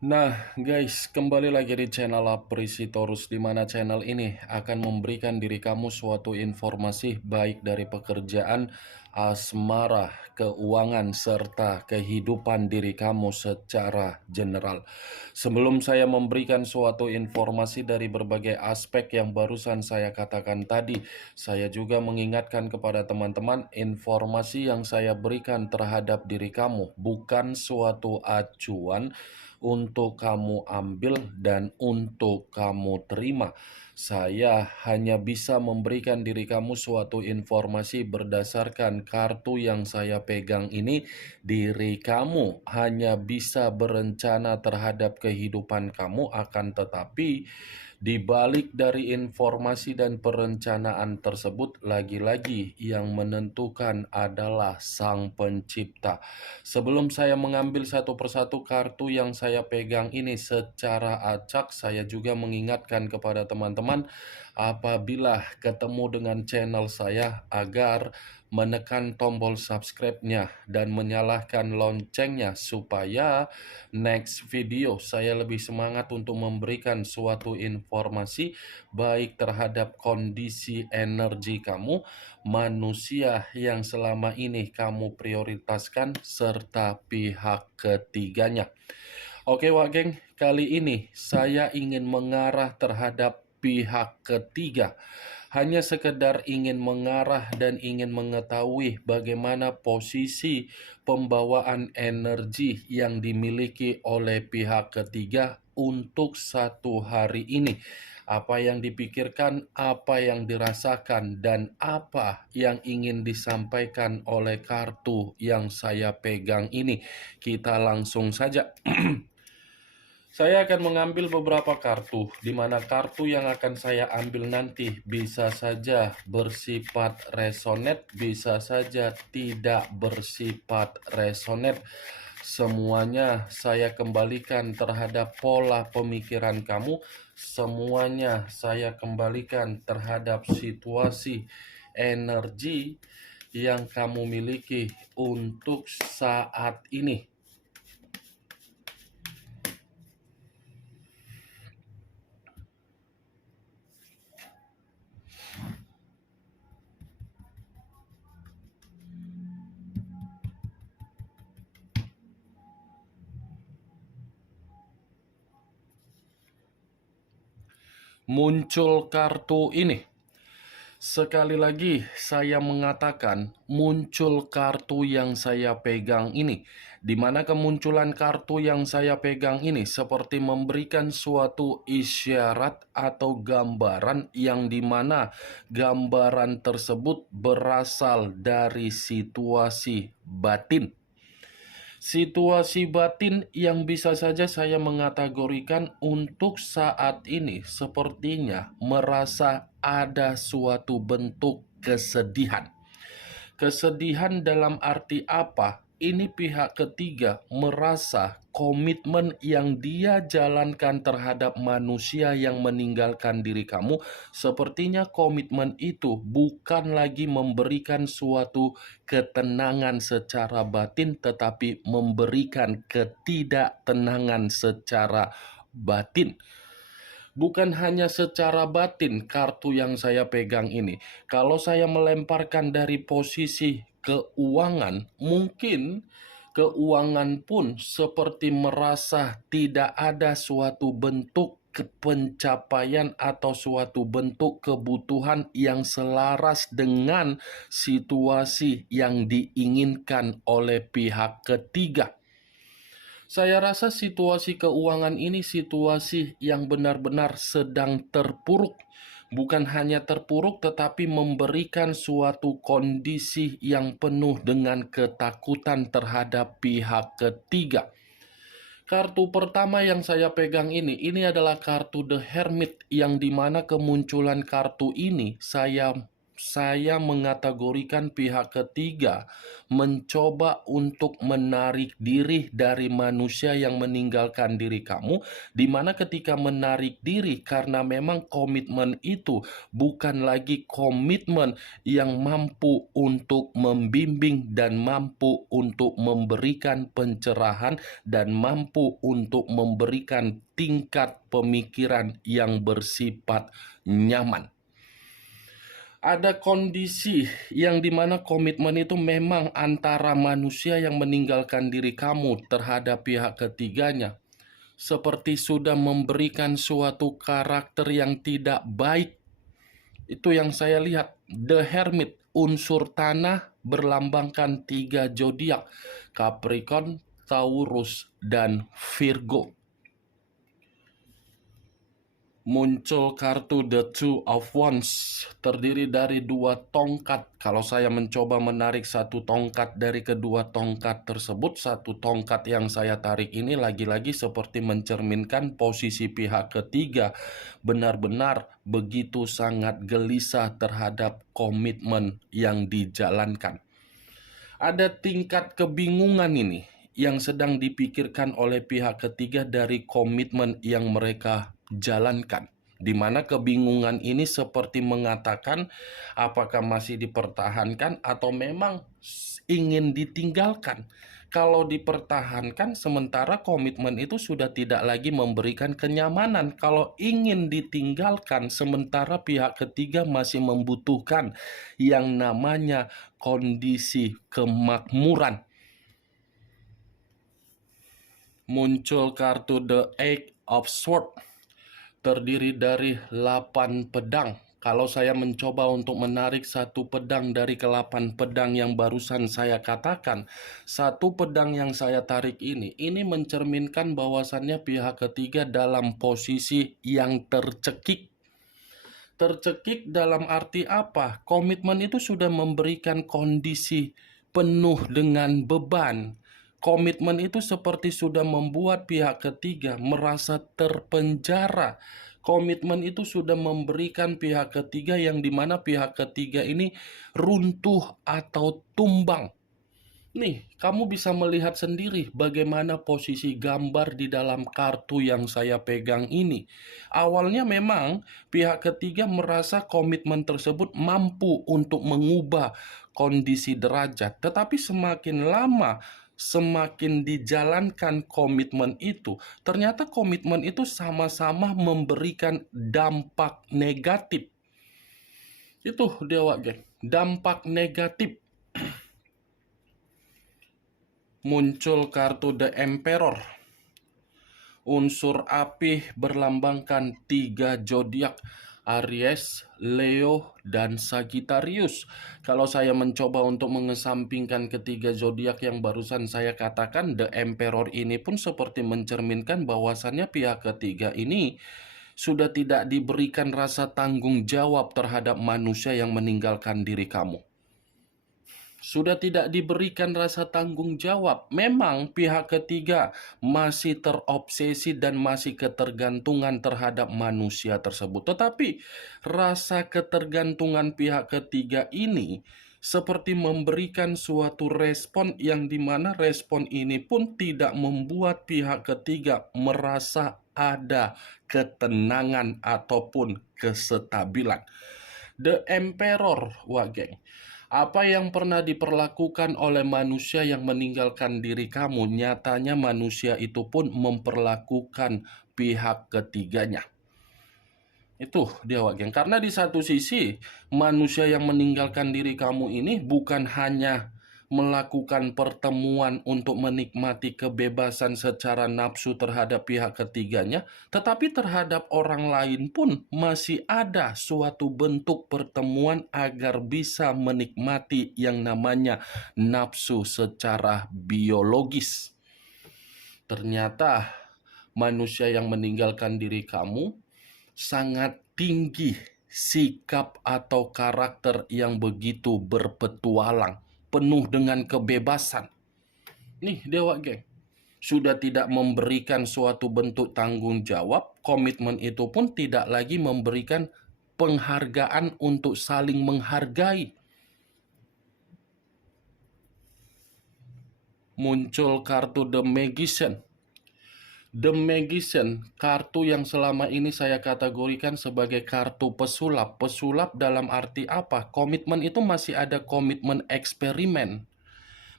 Nah, guys, kembali lagi di channel Aprisitorus, di mana channel ini akan memberikan diri kamu suatu informasi baik dari pekerjaan, asmara, keuangan, serta kehidupan diri kamu secara general. Sebelum saya memberikan suatu informasi dari berbagai aspek yang barusan saya katakan tadi, saya juga mengingatkan kepada teman-teman, informasi yang saya berikan terhadap diri kamu bukan suatu acuan untuk kamu ambil dan untuk kamu terima. Saya hanya bisa memberikan diri kamu suatu informasi berdasarkan kartu yang saya pegang ini. Diri kamu hanya bisa berencana terhadap kehidupan kamu, akan tetapi di balik dari informasi dan perencanaan tersebut, lagi-lagi yang menentukan adalah Sang Pencipta. Sebelum saya mengambil satu persatu kartu yang saya pegang ini secara acak, saya juga mengingatkan kepada teman-teman apabila ketemu dengan channel saya agar menekan tombol subscribe-nya dan menyalakan loncengnya supaya next video saya lebih semangat untuk memberikan suatu informasi baik terhadap kondisi energi kamu, manusia yang selama ini kamu prioritaskan, serta pihak ketiganya. Oke Wak Geng, kali ini saya ingin mengarah terhadap pihak ketiga. Hanya sekedar ingin mengarah dan ingin mengetahui bagaimana posisi pembawaan energi yang dimiliki oleh pihak ketiga untuk satu hari ini. Apa yang dipikirkan, apa yang dirasakan, dan apa yang ingin disampaikan oleh kartu yang saya pegang ini. Kita langsung saja. Saya akan mengambil beberapa kartu, di mana kartu yang akan saya ambil nanti bisa saja bersifat resonate, bisa saja tidak bersifat resonate. Semuanya saya kembalikan terhadap pola pemikiran kamu, semuanya saya kembalikan terhadap situasi energi yang kamu miliki untuk saat ini. Muncul kartu ini. Sekali lagi saya mengatakan muncul kartu yang saya pegang ini, di mana kemunculan kartu yang saya pegang ini seperti memberikan suatu isyarat atau gambaran yang dimana gambaran tersebut berasal dari situasi batin. Situasi batin yang bisa saja saya mengategorikan untuk saat ini sepertinya merasa ada suatu bentuk kesedihan. Kesedihan dalam arti apa? Ini pihak ketiga merasa komitmen yang dia jalankan terhadap manusia yang meninggalkan diri kamu, sepertinya komitmen itu bukan lagi memberikan suatu ketenangan secara batin, tetapi memberikan ketidaktenangan secara batin. Bukan hanya secara batin kartu yang saya pegang ini. Kalau saya melemparkan dari posisi keuangan, mungkin keuangan pun seperti merasa tidak ada suatu bentuk pencapaian atau suatu bentuk kebutuhan yang selaras dengan situasi yang diinginkan oleh pihak ketiga. Saya rasa situasi keuangan ini situasi yang benar-benar sedang terpuruk. Bukan hanya terpuruk, tetapi memberikan suatu kondisi yang penuh dengan ketakutan terhadap pihak ketiga. Kartu pertama yang saya pegang ini adalah kartu The Hermit, yang dimana kemunculan kartu ini saya saya mengategorikan pihak ketiga mencoba untuk menarik diri dari manusia yang meninggalkan diri kamu, di mana ketika menarik diri karena memang komitmen itu bukan lagi komitmen yang mampu untuk membimbing dan mampu untuk memberikan pencerahan dan mampu untuk memberikan tingkat pemikiran yang bersifat nyaman. Ada kondisi yang dimana komitmen itu memang antara manusia yang meninggalkan diri kamu terhadap pihak ketiganya, seperti sudah memberikan suatu karakter yang tidak baik. Itu yang saya lihat. The Hermit, unsur tanah, berlambangkan 3 zodiak, Capricorn, Taurus, dan Virgo. Muncul kartu The Two of Wands, terdiri dari 2 tongkat. Kalau saya mencoba menarik 1 tongkat dari kedua tongkat tersebut, 1 tongkat yang saya tarik ini lagi-lagi seperti mencerminkan posisi pihak ketiga benar-benar begitu sangat gelisah terhadap komitmen yang dijalankan. Ada tingkat kebingungan ini yang sedang dipikirkan oleh pihak ketiga dari komitmen yang mereka jalankan, di mana kebingungan ini seperti mengatakan apakah masih dipertahankan atau memang ingin ditinggalkan. Kalau dipertahankan, sementara komitmen itu sudah tidak lagi memberikan kenyamanan. Kalau ingin ditinggalkan, sementara pihak ketiga masih membutuhkan yang namanya kondisi kemakmuran. Muncul kartu The Eight of Swords, terdiri dari 8 pedang. Kalau saya mencoba untuk menarik 1 pedang dari ke-8 pedang yang barusan saya katakan, 1 pedang yang saya tarik ini mencerminkan bahwasannya pihak ketiga dalam posisi yang tercekik. Tercekik dalam arti apa? Komitmen itu sudah memberikan kondisi penuh dengan beban. Komitmen itu seperti sudah membuat pihak ketiga merasa terpenjara. Komitmen itu sudah memberikan pihak ketiga yang dimana pihak ketiga ini runtuh atau tumbang. Nih, kamu bisa melihat sendiri bagaimana posisi gambar di dalam kartu yang saya pegang ini. Awalnya memang pihak ketiga merasa komitmen tersebut mampu untuk mengubah kondisi derajat, tetapi semakin lama semakin dijalankan komitmen itu, ternyata komitmen itu sama-sama memberikan dampak negatif. Itu Dewa Geng, dampak negatif. Muncul kartu The Emperor, unsur api, berlambangkan 3 zodiak, Aries, Leo, dan Sagittarius. Kalau saya mencoba untuk mengesampingkan ketiga zodiak yang barusan saya katakan, The Emperor ini pun seperti mencerminkan bahwasannya pihak ketiga ini sudah tidak diberikan rasa tanggung jawab terhadap manusia yang meninggalkan diri kamu. Sudah tidak diberikan rasa tanggung jawab. Memang pihak ketiga masih terobsesi dan masih ketergantungan terhadap manusia tersebut. Tetapi rasa ketergantungan pihak ketiga ini seperti memberikan suatu respon yang dimana respon ini pun tidak membuat pihak ketiga merasa ada ketenangan ataupun kestabilan. The Emperor, Wageng. Apa yang pernah diperlakukan oleh manusia yang meninggalkan diri kamu, nyatanya manusia itu pun memperlakukan pihak ketiganya. Itu dia Wageng. Karena di satu sisi, manusia yang meninggalkan diri kamu ini bukan hanya melakukan pertemuan untuk menikmati kebebasan secara nafsu terhadap pihak ketiganya, tetapi terhadap orang lain pun masih ada suatu bentuk pertemuan agar bisa menikmati yang namanya nafsu secara biologis. Ternyata manusia yang meninggalkan diri kamu sangat tinggi sikap atau karakter yang begitu berpetualang, penuh dengan kebebasan. Nih Dewa Geng, sudah tidak memberikan suatu bentuk tanggung jawab, komitmen itu pun tidak lagi memberikan penghargaan untuk saling menghargai. Muncul kartu The Magician. The Magician, kartu yang selama ini saya kategorikan sebagai kartu pesulap. Pesulap dalam arti apa? Komitmen itu masih ada komitmen eksperimen.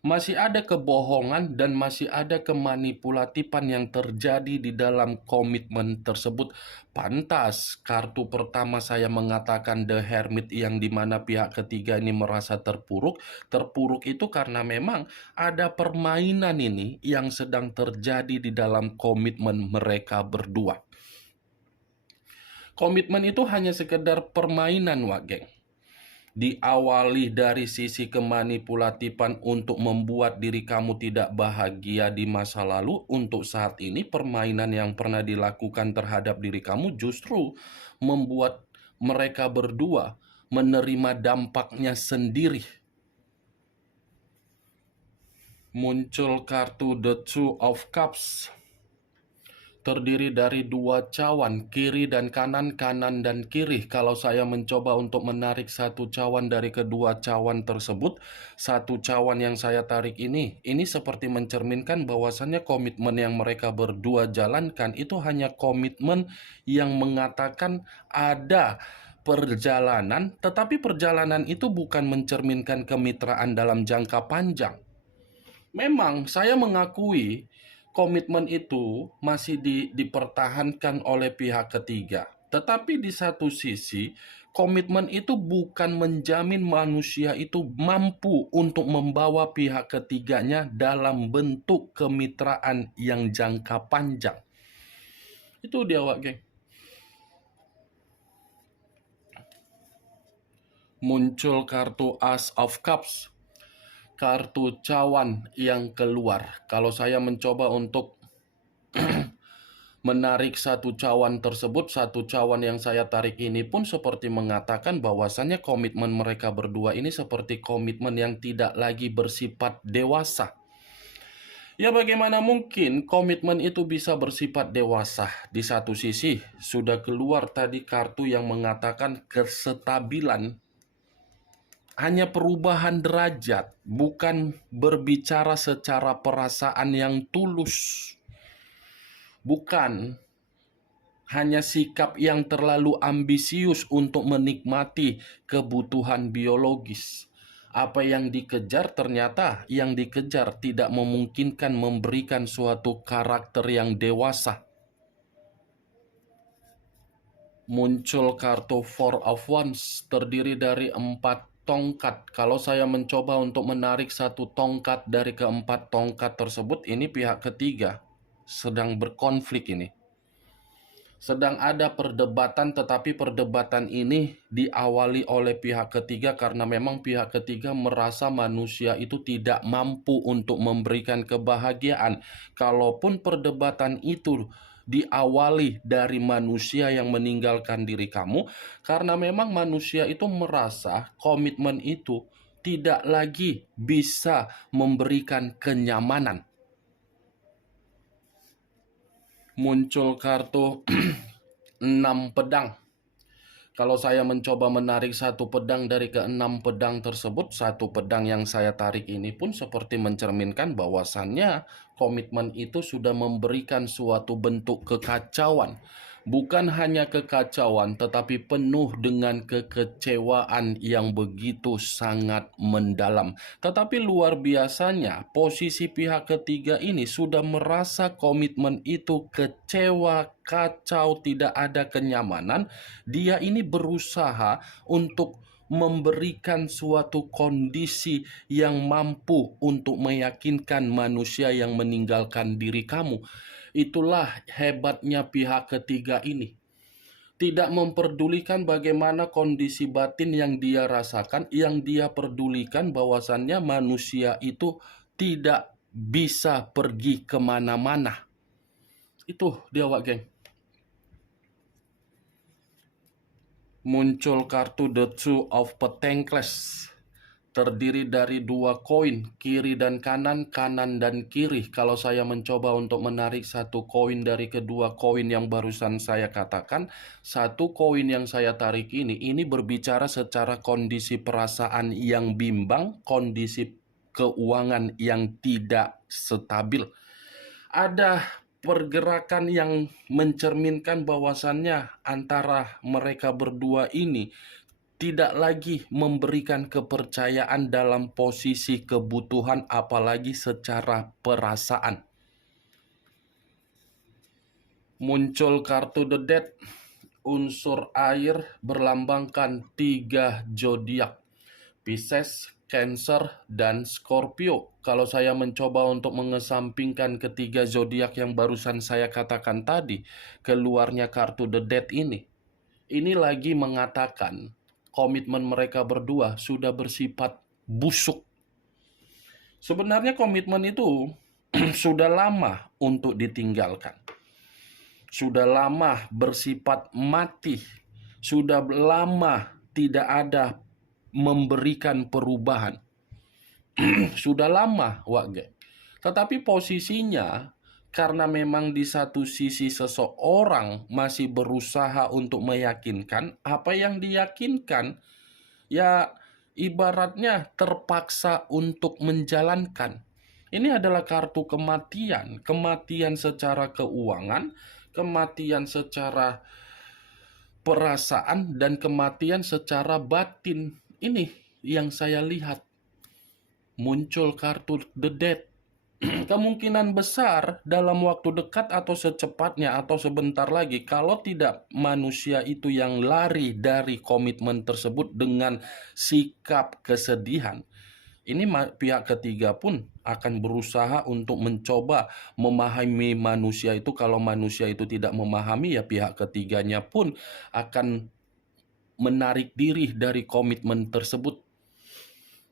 Masih ada kebohongan dan masih ada kemanipulatifan yang terjadi di dalam komitmen tersebut. Pantas kartu pertama saya mengatakan The Hermit, yang dimana pihak ketiga ini merasa terpuruk. Terpuruk itu karena memang ada permainan ini yang sedang terjadi di dalam komitmen mereka berdua. Komitmen itu hanya sekedar permainan, Wak Geng. Diawali dari sisi kemanipulatifan untuk membuat diri kamu tidak bahagia di masa lalu. Untuk saat ini, permainan yang pernah dilakukan terhadap diri kamu justru membuat mereka berdua menerima dampaknya sendiri. Muncul kartu The Two of Cups. Terdiri dari dua cawan, kiri dan kanan, kanan dan kiri. Kalau saya mencoba untuk menarik satu cawan dari kedua cawan tersebut, satu cawan yang saya tarik ini seperti mencerminkan bahwasannya komitmen yang mereka berdua jalankan itu hanya komitmen yang mengatakan ada perjalanan, tetapi perjalanan itu bukan mencerminkan kemitraan dalam jangka panjang. Memang saya mengakui komitmen itu masih dipertahankan oleh pihak ketiga. Tetapi di satu sisi, komitmen itu bukan menjamin manusia itu mampu untuk membawa pihak ketiganya dalam bentuk kemitraan yang jangka panjang. Itu dia, Wak Geng. Muncul kartu Ace of Cups. Kartu cawan yang keluar. Kalau saya mencoba untuk menarik satu cawan tersebut, satu cawan yang saya tarik ini pun seperti mengatakan bahwasannya komitmen mereka berdua ini seperti komitmen yang tidak lagi bersifat dewasa. Ya, bagaimana mungkin komitmen itu bisa bersifat dewasa? Di satu sisi sudah keluar tadi kartu yang mengatakan kestabilan, hanya perubahan derajat, bukan berbicara secara perasaan yang tulus. Bukan hanya sikap yang terlalu ambisius untuk menikmati kebutuhan biologis. Apa yang dikejar ternyata yang dikejar tidak memungkinkan memberikan suatu karakter yang dewasa. Muncul kartu Four of Wands, terdiri dari 4 tongkat. Kalau saya mencoba untuk menarik satu tongkat dari keempat tongkat tersebut, ini pihak ketiga sedang berkonflik ini. Sedang ada perdebatan, tetapi perdebatan ini diawali oleh pihak ketiga karena memang pihak ketiga merasa manusia itu tidak mampu untuk memberikan kebahagiaan. Kalaupun perdebatan itu diawali dari manusia yang meninggalkan diri kamu, karena memang manusia itu merasa komitmen itu tidak lagi bisa memberikan kenyamanan. Muncul kartu 6 pedang. Kalau saya mencoba menarik satu pedang dari ke-6 pedang tersebut, satu pedang yang saya tarik ini pun seperti mencerminkan bahwasannya komitmen itu sudah memberikan suatu bentuk kekacauan. Bukan hanya kekacauan, tetapi penuh dengan kekecewaan yang begitu sangat mendalam. Tetapi luar biasanya, posisi pihak ketiga ini sudah merasa komitmen itu kecewa, kacau, tidak ada kenyamanan. Dia ini berusaha untuk memberikan suatu kondisi yang mampu untuk meyakinkan manusia yang meninggalkan diri kamu. Itulah hebatnya pihak ketiga ini. Tidak memperdulikan bagaimana kondisi batin yang dia rasakan, yang dia pedulikan bahwasannya manusia itu tidak bisa pergi kemana-mana. Itu dia, Wak Geng. Muncul kartu The Two of Pentacles. terdiri dari dua koin, kiri dan kanan, kanan dan kiri. Kalau saya mencoba untuk menarik satu koin dari kedua koin yang barusan saya katakan, satu koin yang saya tarik ini berbicara secara kondisi perasaan yang bimbang, kondisi keuangan yang tidak stabil. Ada pergerakan yang mencerminkan bahwasannya antara mereka berdua ini tidak lagi memberikan kepercayaan dalam posisi kebutuhan, apalagi secara perasaan. Muncul kartu The Death, unsur air berlambangkan 3 zodiak, Pisces, Cancer, dan Scorpio. Kalau saya mencoba untuk mengesampingkan ketiga zodiak yang barusan saya katakan tadi, keluarnya kartu The Death ini lagi mengatakan komitmen mereka berdua sudah bersifat busuk. Sebenarnya komitmen itu sudah lama untuk ditinggalkan. Sudah lama bersifat mati. Sudah lama tidak ada memberikan perubahan. Sudah lama, Wak Geng. Tetapi posisinya, karena memang di satu sisi seseorang masih berusaha untuk meyakinkan, apa yang diyakinkan, ya ibaratnya terpaksa untuk menjalankan. Ini adalah kartu kematian, kematian secara keuangan, kematian secara perasaan, dan kematian secara batin. Ini yang saya lihat. Muncul kartu The Death. Kemungkinan besar dalam waktu dekat atau secepatnya atau sebentar lagi, kalau tidak manusia itu yang lari dari komitmen tersebut dengan sikap kesedihan, ini pihak ketiga pun akan berusaha untuk mencoba memahami manusia itu. Kalau manusia itu tidak memahami, ya pihak ketiganya pun akan menarik diri dari komitmen tersebut.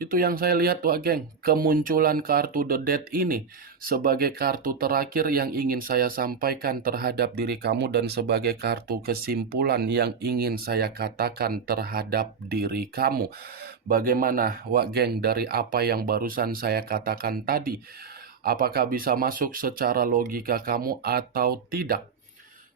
Itu yang saya lihat, Wak Geng. Kemunculan kartu The Death ini sebagai kartu terakhir yang ingin saya sampaikan terhadap diri kamu, dan sebagai kartu kesimpulan yang ingin saya katakan terhadap diri kamu. Bagaimana, Wak Geng, dari apa yang barusan saya katakan tadi? Apakah bisa masuk secara logika kamu atau tidak?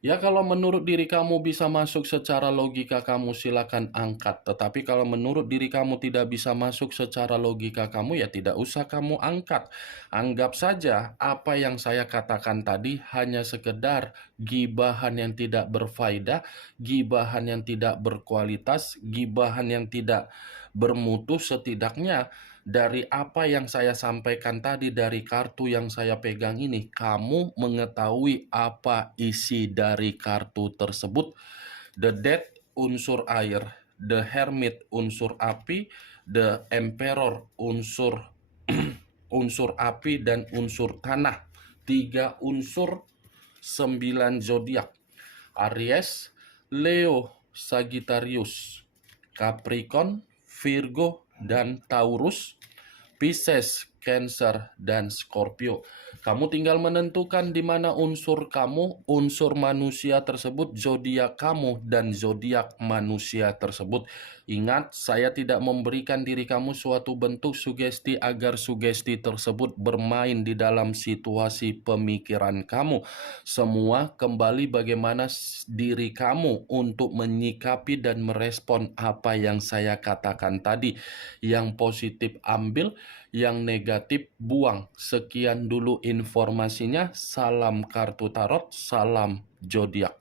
Ya, kalau menurut diri kamu bisa masuk secara logika kamu, silakan angkat. Tetapi kalau menurut diri kamu tidak bisa masuk secara logika kamu, ya tidak usah kamu angkat. Anggap saja apa yang saya katakan tadi hanya sekedar gibahan yang tidak berfaedah, gibahan yang tidak berkualitas, gibahan yang tidak bermutu. Setidaknya dari apa yang saya sampaikan tadi, dari kartu yang saya pegang ini, kamu mengetahui apa isi dari kartu tersebut. The Death unsur air, The Hermit unsur api, The Emperor unsur unsur api dan unsur tanah. 3 unsur, 9 zodiak. Aries, Leo, Sagittarius, Capricorn, Virgo, dan Taurus, Pisces, Cancer, dan Scorpio. Kamu tinggal menentukan di mana unsur kamu, unsur manusia tersebut, zodiak kamu, dan zodiak manusia tersebut. Ingat, saya tidak memberikan diri kamu suatu bentuk sugesti agar sugesti tersebut bermain di dalam situasi pemikiran kamu. Semua kembali bagaimana diri kamu untuk menyikapi dan merespon apa yang saya katakan tadi. Yang positif ambil, yang negatif buang. Sekian dulu informasinya. Salam kartu tarot, salam zodiak.